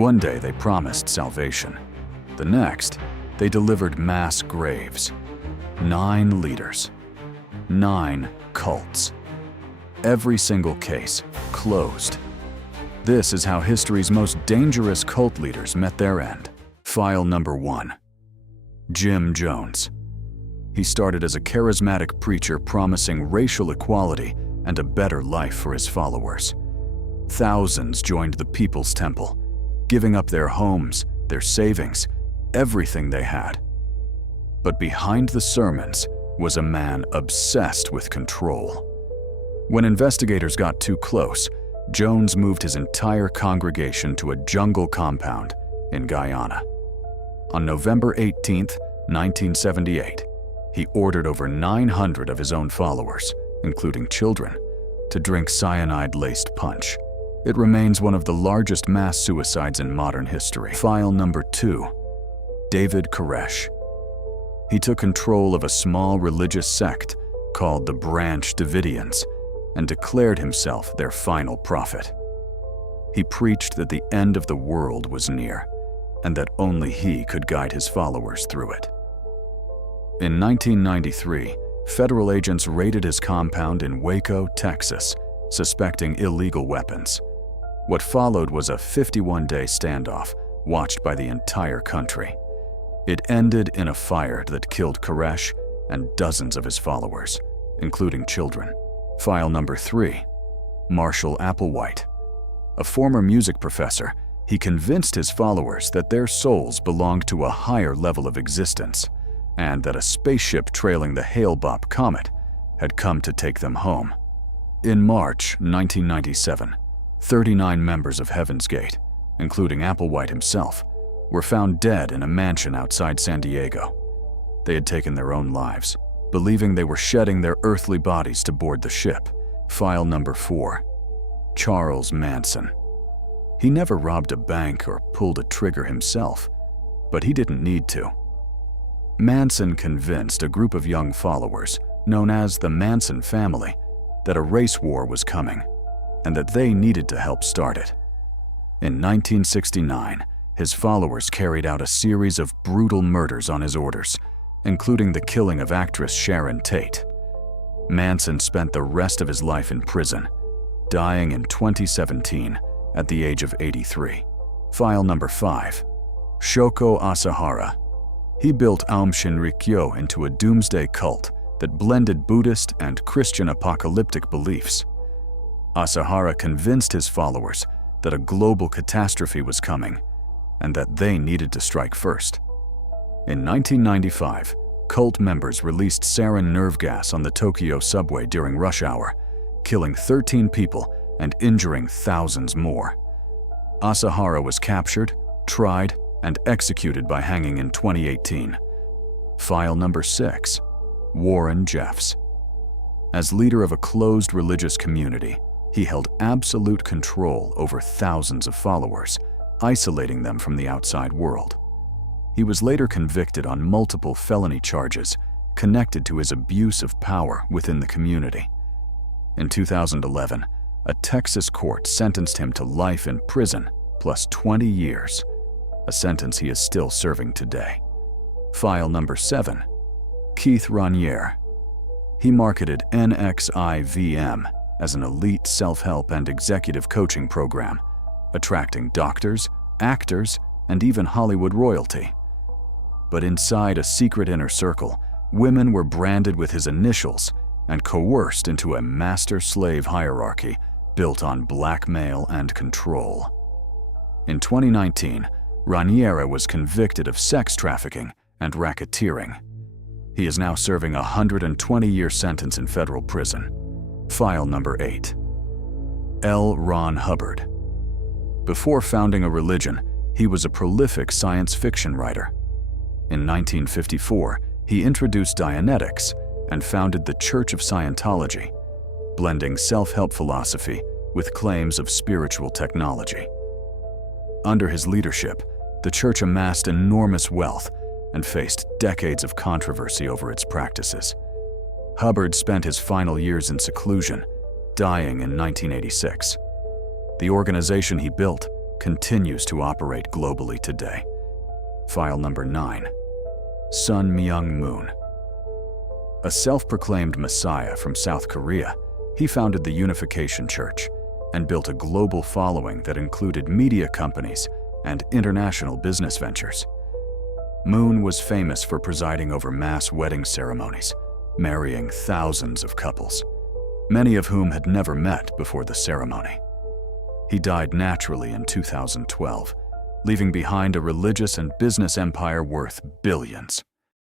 One day they promised salvation. The next, they delivered mass graves. 9 leaders. 9 cults. Every single case closed. This is how history's most dangerous cult leaders met their end. File number 1. Jim Jones. He started as a charismatic preacher promising racial equality and a better life for his followers. Thousands joined the People's Temple, giving up their homes, their savings, everything they had. But behind the sermons was a man obsessed with control. When investigators got too close, Jones moved his entire congregation to a jungle compound in Guyana. On November 18, 1978, he ordered over 900 of his own followers, including children, to drink cyanide-laced punch. It remains one of the largest mass suicides in modern history. File number 2. David Koresh. He took control of a small religious sect called the Branch Davidians and declared himself their final prophet. He preached that the end of the world was near and that only he could guide his followers through it. In 1993, federal agents raided his compound in Waco, Texas, suspecting illegal weapons. What followed was a 51-day standoff watched by the entire country. It ended in a fire that killed Koresh and dozens of his followers, including children. File number 3. Marshall Applewhite. A former music professor, he convinced his followers that their souls belonged to a higher level of existence and that a spaceship trailing the Hale-Bopp comet had come to take them home. In March 1997, 39 members of Heaven's Gate, including Applewhite himself, were found dead in a mansion outside San Diego. They had taken their own lives, believing they were shedding their earthly bodies to board the ship. File number 4. Charles Manson. He never robbed a bank or pulled a trigger himself, but he didn't need to. Manson convinced a group of young followers, known as the Manson family, that a race war was coming and that they needed to help start it. In 1969, his followers carried out a series of brutal murders on his orders, including the killing of actress Sharon Tate. Manson spent the rest of his life in prison, dying in 2017 at the age of 83. File number 5. Shoko Asahara. He built Shinrikyo into a doomsday cult that blended Buddhist and Christian apocalyptic beliefs. Asahara convinced his followers that a global catastrophe was coming and that they needed to strike first. In 1995, cult members released sarin nerve gas on the Tokyo subway during rush hour, killing 13 people and injuring thousands more. Asahara was captured, tried, and executed by hanging in 2018. File number 6. Warren Jeffs. As leader of a closed religious community, he held absolute control over thousands of followers, isolating them from the outside world. He was later convicted on multiple felony charges connected to his abuse of power within the community. In 2011, a Texas court sentenced him to life in prison plus 20 years, a sentence he is still serving today. File number 7. Keith Raniere. He marketed NXIVM as an elite self-help and executive coaching program, attracting doctors, actors, and even Hollywood royalty. But inside a secret inner circle, women were branded with his initials and coerced into a master-slave hierarchy built on blackmail and control. In 2019, Raniere was convicted of sex trafficking and racketeering. He is now serving a 120-year sentence in federal prison. File number 8. L. Ron Hubbard. Before founding a religion, he was a prolific science fiction writer. In 1954, he introduced Dianetics and founded the Church of Scientology, blending self-help philosophy with claims of spiritual technology. Under his leadership, the church amassed enormous wealth and faced decades of controversy over its practices. Hubbard spent his final years in seclusion, dying in 1986. The organization he built continues to operate globally today. File number 9. Sun Myung Moon. A self-proclaimed messiah from South Korea, he founded the Unification Church and built a global following that included media companies and international business ventures. Moon was famous for presiding over mass wedding ceremonies, marrying thousands of couples, many of whom had never met before the ceremony. He died naturally in 2012, leaving behind a religious and business empire worth billions.